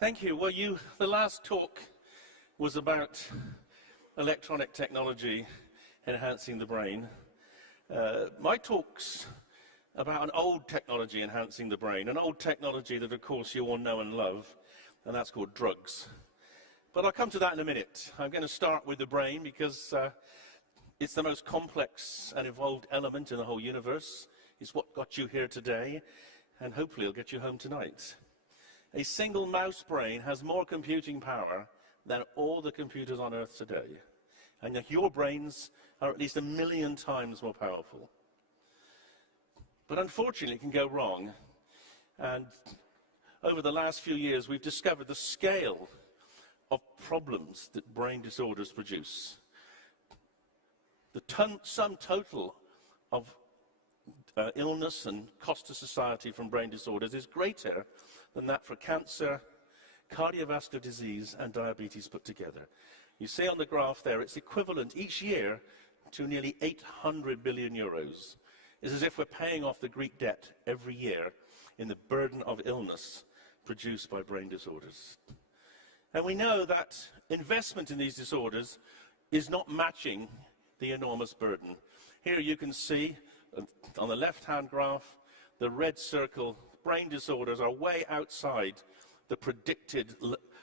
Thank you. Well, the last talk was about electronic technology enhancing the brain. My talk's about an old technology enhancing the brain, an old technology that, of course, you all know and love, and that's called drugs. But I'll come to that in a minute. I'm going to start with the brain because it's the most complex and evolved element in the whole universe. It's what got you here today, and hopefully it'll get you home tonight. A single mouse brain has more computing power than all the computers on Earth today. And yet your brains are at least 1 million times more powerful. But unfortunately, it can go wrong. And over the last few years, we've discovered the scale of problems that brain disorders produce. The sum total of illness and cost to society from brain disorders is greater than that for cancer, cardiovascular disease, and diabetes put together. You see on the graph there, it's equivalent each year to nearly 800 billion euros. It's as if we're paying off the Greek debt every year in the burden of illness produced by brain disorders. And we know that investment in these disorders is not matching the enormous burden. Here you can see on the left-hand graph, the red circle, brain disorders are way outside the predicted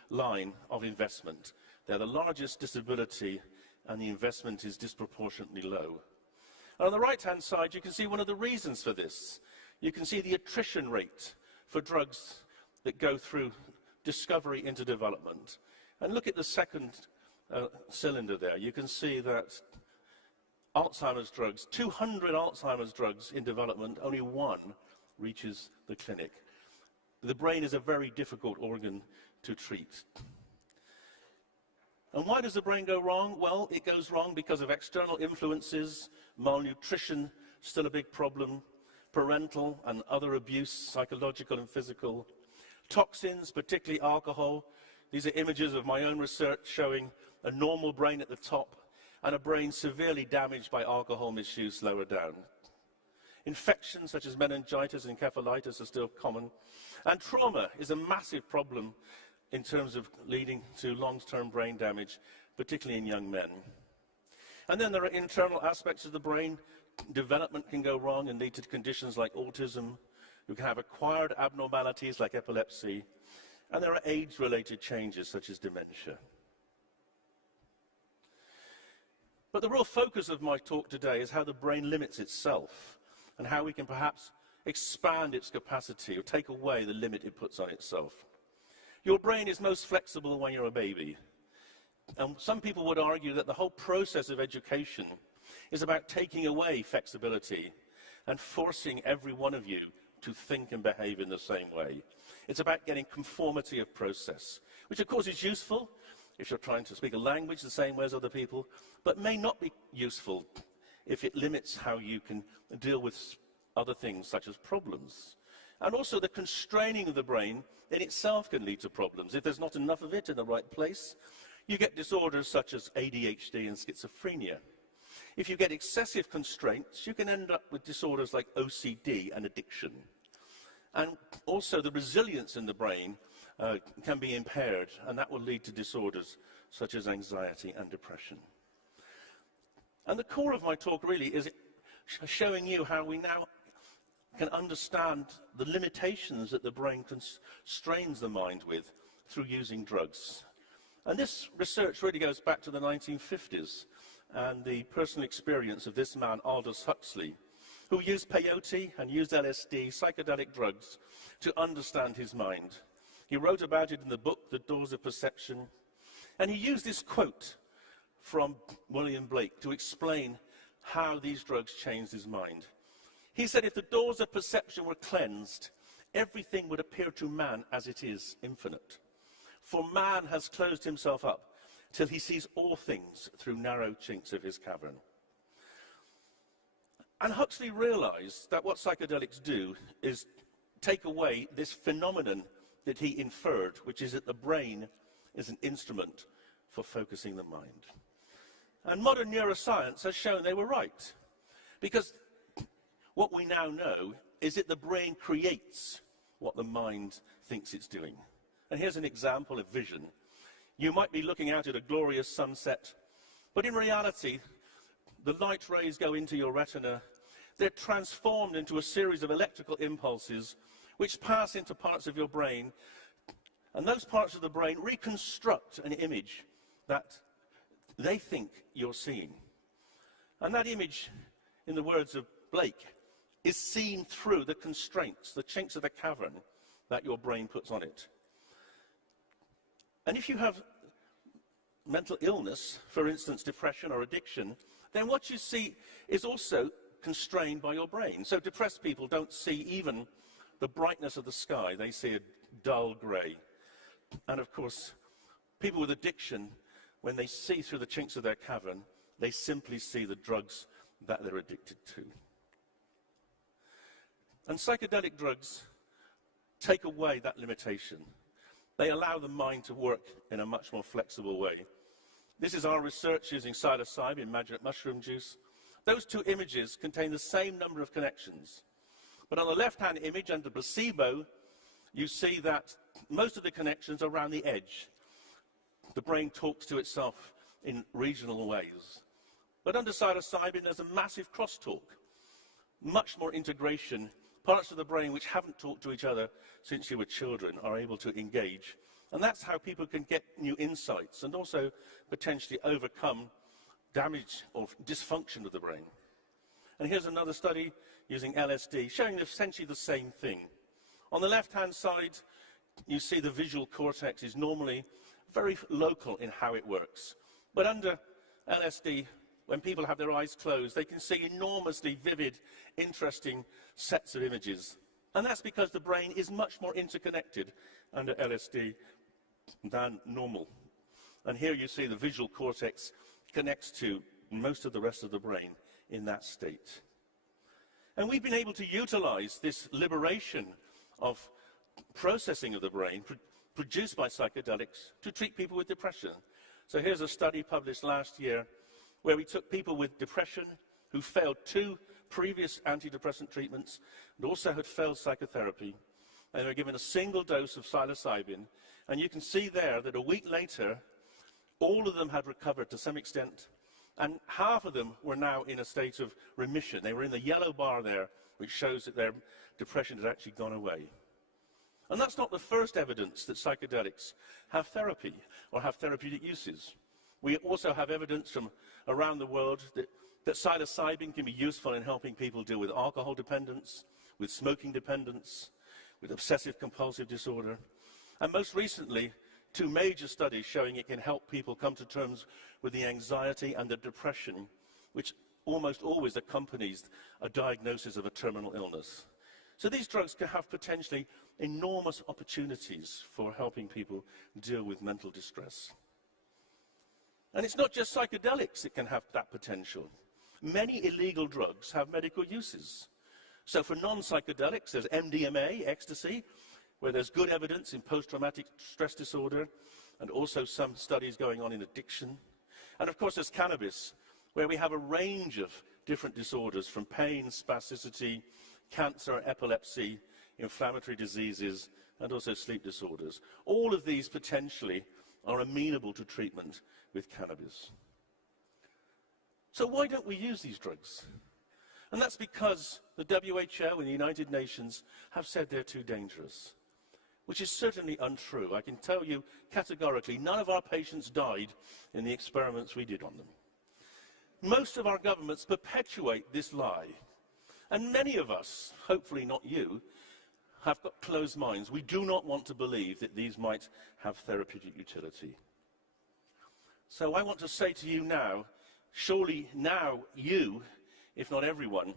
line of investment. They're the largest disability, and the investment is disproportionately low. And on the right-hand side, you can see one of the reasons for this. You can see the attrition rate for drugs that go through discovery into development. And look at the second cylinder there. You can see that Alzheimer's drugs, 200 Alzheimer's drugs in development, only one reaches the clinic. The brain is a very difficult organ to treat. And why does the brain go wrong? Well, it goes wrong because of external influences, malnutrition, still a big problem, parental and other abuse, psychological and physical, toxins, particularly alcohol. These are images of my own research showing a normal brain at the top and a brain severely damaged by alcohol misuse lower down. Infections such as meningitis and encephalitis are still common. And trauma is a massive problem in terms of leading to long-term brain damage, particularly in young men. And then there are internal aspects of the brain. Development can go wrong and lead to conditions like autism. You can have acquired abnormalities like epilepsy. And there are age-related changes such as dementia. But the real focus of my talk today is how the brain limits itself and how we can perhaps expand its capacity or take away the limit it puts on itself. Your brain is most flexible when you're a baby. And some people would argue that the whole process of education is about taking away flexibility and forcing every one of you to think and behave in the same way. It's about getting conformity of process, which of course is useful if you're trying to speak a language the same way as other people, but may not be useful if it limits how you can deal with other things such as problems. And also the constraining of the brain in itself can lead to problems. If there's not enough of it in the right place, you get disorders such as ADHD and schizophrenia. If you get excessive constraints, you can end up with disorders like OCD and addiction. And also the resilience in the brain can be impaired, and that will lead to disorders such as anxiety and depression. And the core of my talk really is showing you how we now can understand the limitations that the brain constrains the mind with through using drugs. And this research really goes back to the 1950s and the personal experience of this man, Aldous Huxley, who used peyote and used LSD, psychedelic drugs, to understand his mind. He wrote about it in the book, The Doors of Perception, and he used this quote from William Blake to explain how these drugs changed his mind. He said, if the doors of perception were cleansed, everything would appear to man as it is, infinite. For man has closed himself up till he sees all things through narrow chinks of his cavern. And Huxley realized that what psychedelics do is take away this phenomenon that he inferred, which is that the brain is an instrument for focusing the mind. And modern neuroscience has shown they were right. Because what we now know is that the brain creates what the mind thinks it's doing. And here's an example of vision. You might be looking out at a glorious sunset, but in reality, the light rays go into your retina. They're transformed into a series of electrical impulses which pass into parts of your brain, and those parts of the brain reconstruct an image that they think you're seeing. And that image, in the words of Blake, is seen through the constraints, the chinks of the cavern that your brain puts on it. And if you have mental illness, for instance, depression or addiction, then what you see is also constrained by your brain. So depressed people don't see even the brightness of the sky. They see a dull grey. And of course, people with addiction, when they see through the chinks of their cavern, they simply see the drugs that they're addicted to. And psychedelic drugs take away that limitation. They allow the mind to work in a much more flexible way. This is our research using psilocybin, magic mushroom juice. Those two images contain the same number of connections. But on the left-hand image, under placebo, you see that most of the connections are around the edge. The brain talks to itself in regional ways. But under psilocybin, there's a massive crosstalk, much more integration. Parts of the brain which haven't talked to each other since you were children are able to engage. And that's how people can get new insights and also potentially overcome damage or dysfunction of the brain. And here's another study using LSD showing essentially the same thing. On the left-hand side, you see the visual cortex is normally very local in how it works. But under LSD, when people have their eyes closed, they can see enormously vivid, interesting sets of images. And that's because the brain is much more interconnected under LSD than normal. And here you see the visual cortex connects to most of the rest of the brain in that state. And we've been able to utilize this liberation of processing of the brain produced by psychedelics to treat people with depression. So here's a study published last year where we took people with depression who failed 2 previous antidepressant treatments and also had failed psychotherapy. And they were given a single dose of psilocybin. And you can see there that a week later, all of them had recovered to some extent, and half of them were now in a state of remission. They were in the yellow bar there, which shows that their depression had actually gone away. And that's not the first evidence that psychedelics have therapy or have therapeutic uses. We also have evidence from around the world that psilocybin can be useful in helping people deal with alcohol dependence, with smoking dependence, with obsessive compulsive disorder. And most recently, 2 major studies showing it can help people come to terms with the anxiety and the depression, which almost always accompanies a diagnosis of a terminal illness. So these drugs can have potentially enormous opportunities for helping people deal with mental distress. And it's not just psychedelics that can have that potential. Many illegal drugs have medical uses. So for non-psychedelics, there's MDMA, ecstasy, where there's good evidence in post-traumatic stress disorder, and also some studies going on in addiction. And of course, there's cannabis, where we have a range of different disorders, from pain, spasticity, cancer, epilepsy, inflammatory diseases, and also sleep disorders. All of these potentially are amenable to treatment with cannabis. So why don't we use these drugs? And that's because the WHO and the United Nations have said they're too dangerous, which is certainly untrue. I can tell you categorically, none of our patients died in the experiments we did on them. Most of our governments perpetuate this lie. And many of us, hopefully not you, have got closed minds. We do not want to believe that these might have therapeutic utility. So I want to say to you now, surely now you, if not everyone,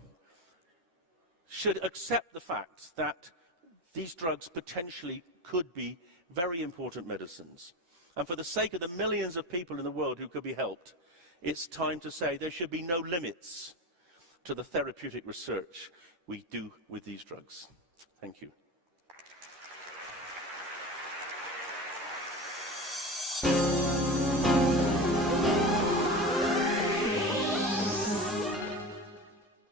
should accept the fact that these drugs potentially could be very important medicines. And for the sake of the millions of people in the world who could be helped, it's time to say there should be no limits to the therapeutic research we do with these drugs. Thank you.